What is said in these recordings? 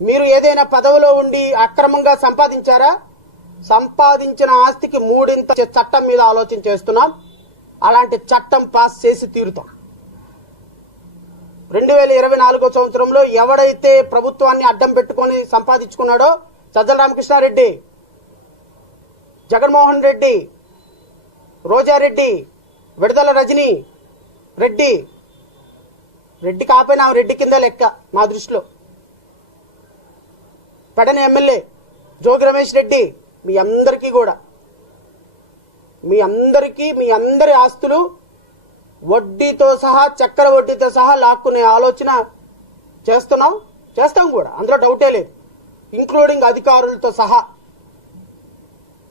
మీరు ఏదైనా పదవిలో ఉండి అక్రమంగా సంపాదించారా? సంపాదించిన ఆస్తికి మూడింత చట్టం మీద ఆలోచన చేస్తున్నాం. అలాంటి చట్టం పాస్ చేసి తీరుతాం. 2024 సంవత్సరంలో ఎవడైతే ప్రభుత్వాన్ని అడ్డం పెట్టుకొని సంపాదించుకున్నాడో సజ్జల రామకృష్ణారెడ్డి, జగన్మోహన్ రెడ్డి, రోజారెడ్డి, విడుదల రజనీ రెడ్డి, రెడ్డి కాకపోయినా రెడ్డి కింద లెక్క మా దృష్టిలో, పెడన ఎమ్మెల్యే జోగి రమేష్ రెడ్డి, మీ అందరి ఆస్తులు వడ్డీతో సహా, చక్కెర వడ్డీతో సహా లాక్కునే ఆలోచన చేస్తాం కూడా, అందులో డౌటే లేదు. ఇంక్లూడింగ్ అధికారులతో సహా,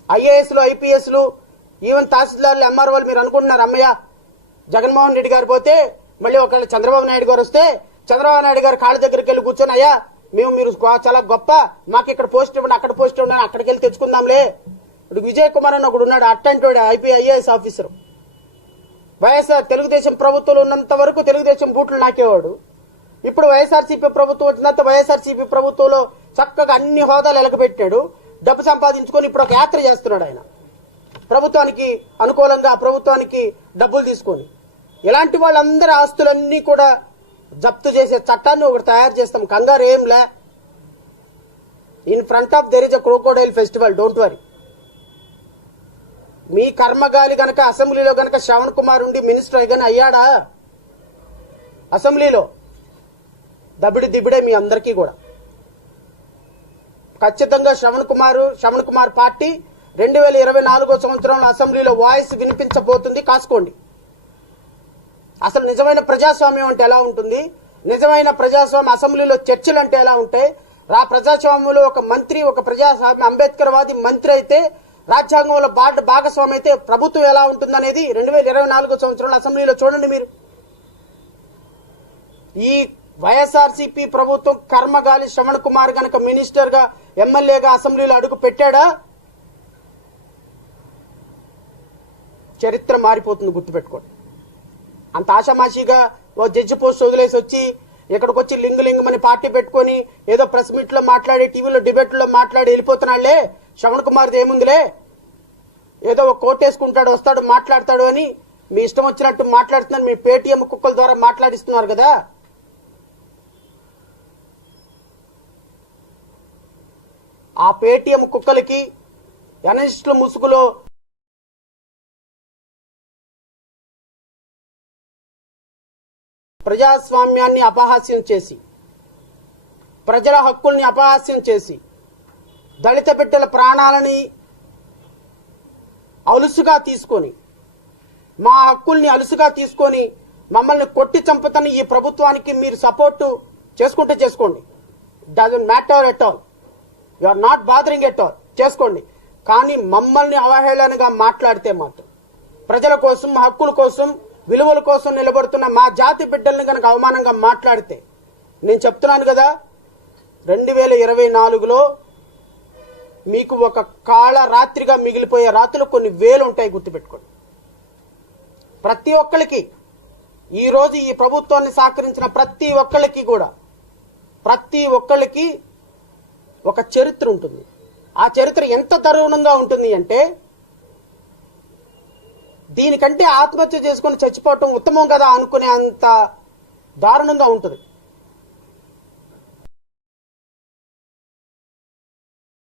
ఐఏఎస్లు, ఐపీఎస్లు, ఈవెన్ తహసీల్దార్లు, ఎంఆర్ఓలు. మీరు అనుకుంటున్నారు అమ్మయ్య జగన్మోహన్ రెడ్డి గారు పోతే మళ్ళీ ఒకవేళ చంద్రబాబు నాయుడు గారు వస్తే చంద్రబాబు నాయుడు గారు కాళ్ళ దగ్గరికి వెళ్ళి కూర్చొని అయ్యా మీరు చాలా గొప్ప, మాకు ఇక్కడ పోస్ట్ ఇవ్వండి, అక్కడ పోస్ట్ ఇవ్వండి, అక్కడికి వెళ్ళి తెచ్చుకుందాంలే. ఇప్పుడు విజయ్ కుమార్ అని ఒకడు ఉన్నాడు, అట్టంటోడు ఐఏఎస్ ఆఫీసర్. వైఎస్ఆర్ తెలుగుదేశం ప్రభుత్వంలో ఉన్నంత వరకు తెలుగుదేశం బూట్లు నాకేవాడు. ఇప్పుడు వైఎస్ఆర్సీపీ ప్రభుత్వం వచ్చినంత వైఎస్ఆర్సీపీ ప్రభుత్వంలో చక్కగా అన్ని హోదాలు ఎలగబెట్టాడు, డబ్బు సంపాదించుకొని ఇప్పుడు ఒక యాత్ర చేస్తున్నాడు ఆయన, ప్రభుత్వానికి అనుకూలంగా ప్రభుత్వానికి డబ్బులు తీసుకొని. ఇలాంటి వాళ్ళందరి ఆస్తులన్నీ కూడా జప్తు చేసే చట్టాన్ని ఒకటి తయారు చేస్తాం. కంగారు ఏం లే. In front of there is a crocodile festival, don't worry. మీ కర్మగాలి గనక అసెంబ్లీలో గనక శ్రవణ్ కుమార్ ఉండి మినిస్టర్ అయ్యగానే అయ్యాడా? అసెంబ్లీలో దిబిడే మీ అందరికీ కూడా. ఖచ్చితంగా శ్రవణ్ కుమార్ పార్టీ 2024 సంవత్సరంలో అసెంబ్లీలో వాయిస్ వినిపించబోతుంది, కాసుకోండి. అసలు నిజమైన ప్రజాస్వామ్యం అంటే ఎలా ఉంటుంది? నిజమైన ప్రజాస్వామ్యం అసెంబ్లీలో చర్చలు అంటే ఎలా ఉంటాయి? ప్రజాస్వామ్యంలో ఒక మంత్రి, ఒక ప్రజాస్వామ్య అంబేద్కర్ వాది మంత్రి అయితే, రాజ్యాంగంలో భాగస్వామి అయితే ప్రభుత్వం ఎలా ఉంటుందనేది 2024 సంవత్సరంలో అసెంబ్లీలో చూడండి మీరు. ఈ వైఎస్ఆర్సీపీ ప్రభుత్వం కర్మగాలి శ్రవణ్ కుమార్ గనక మినిస్టర్ గా, ఎమ్మెల్యేగా అసెంబ్లీలో అడుగు పెట్టాడా, చరిత్ర మారిపోతుంది, గుర్తుపెట్టుకోండి. అంత ఆషామాషిగా ఓ జడ్జి పోస్ట్ వదిలేసి వచ్చి ఇక్కడికి వచ్చి లింగుమని పార్టీ పెట్టుకొని ఏదో ప్రెస్ మీట్ లో మాట్లాడి, టీవీలో డిబేట్లో మాట్లాడి వెళ్ళిపోతున్నాళ్లే. శ్రవణ్ కుమార్ది ఏముందిలే, ఏదో ఒక కోటేసుకుంటాడు, వస్తాడు, మాట్లాడతాడు అని మీ ఇష్టం వచ్చినట్టు మాట్లాడుతున్నారు. మీ పేటీఎం కుక్కల ద్వారా మాట్లాడిస్తున్నారు కదా. ఆ పేటీఎం కుక్కలకి ఎనలిస్టుల ముసుగులో ప్రజాస్వామ్యాన్ని అపహాస్యం చేసి, ప్రజల హక్కుల్ని అపహాస్యం చేసి, దళిత బిడ్డల ప్రాణాలని అలుసుగా తీసుకొని, మా హక్కుల్ని అలుసుగా తీసుకొని మమ్మల్ని కొట్టి చంపుతున్న ఈ ప్రభుత్వానికి మీరు సపోర్టు చేసుకుంటే చేసుకోండి. Doesn't matter at all, you are not bothering at all, చేసుకోండి. కానీ మమ్మల్ని అవహేళనగా మాట్లాడితే మాత్రం, ప్రజల కోసం, హక్కుల కోసం, విలువల కోసం నిలబడుతున్న మా జాతి బిడ్డల్ని కనుక అవమానంగా మాట్లాడితే, నేను చెప్తున్నాను కదా, 2024లో మీకు ఒక కాళ రాత్రిగా మిగిలిపోయే రాత్రులు కొన్ని వేలు ఉంటాయి, గుర్తుపెట్టుకోండి. ప్రతి ఒక్కరికి, ఈ రోజు ఈ ప్రభుత్వాన్ని సహకరించిన ప్రతి ఒక్కళ్ళకి ఒక చరిత్ర ఉంటుంది. ఆ చరిత్ర ఎంత దారుణంగా ఉంటుంది అంటే, దీనికంటే ఆత్మహత్య చేసుకుని చచ్చిపోవటం ఉత్తమం కదా అనుకునే అంత దారుణంగా ఉంటుంది.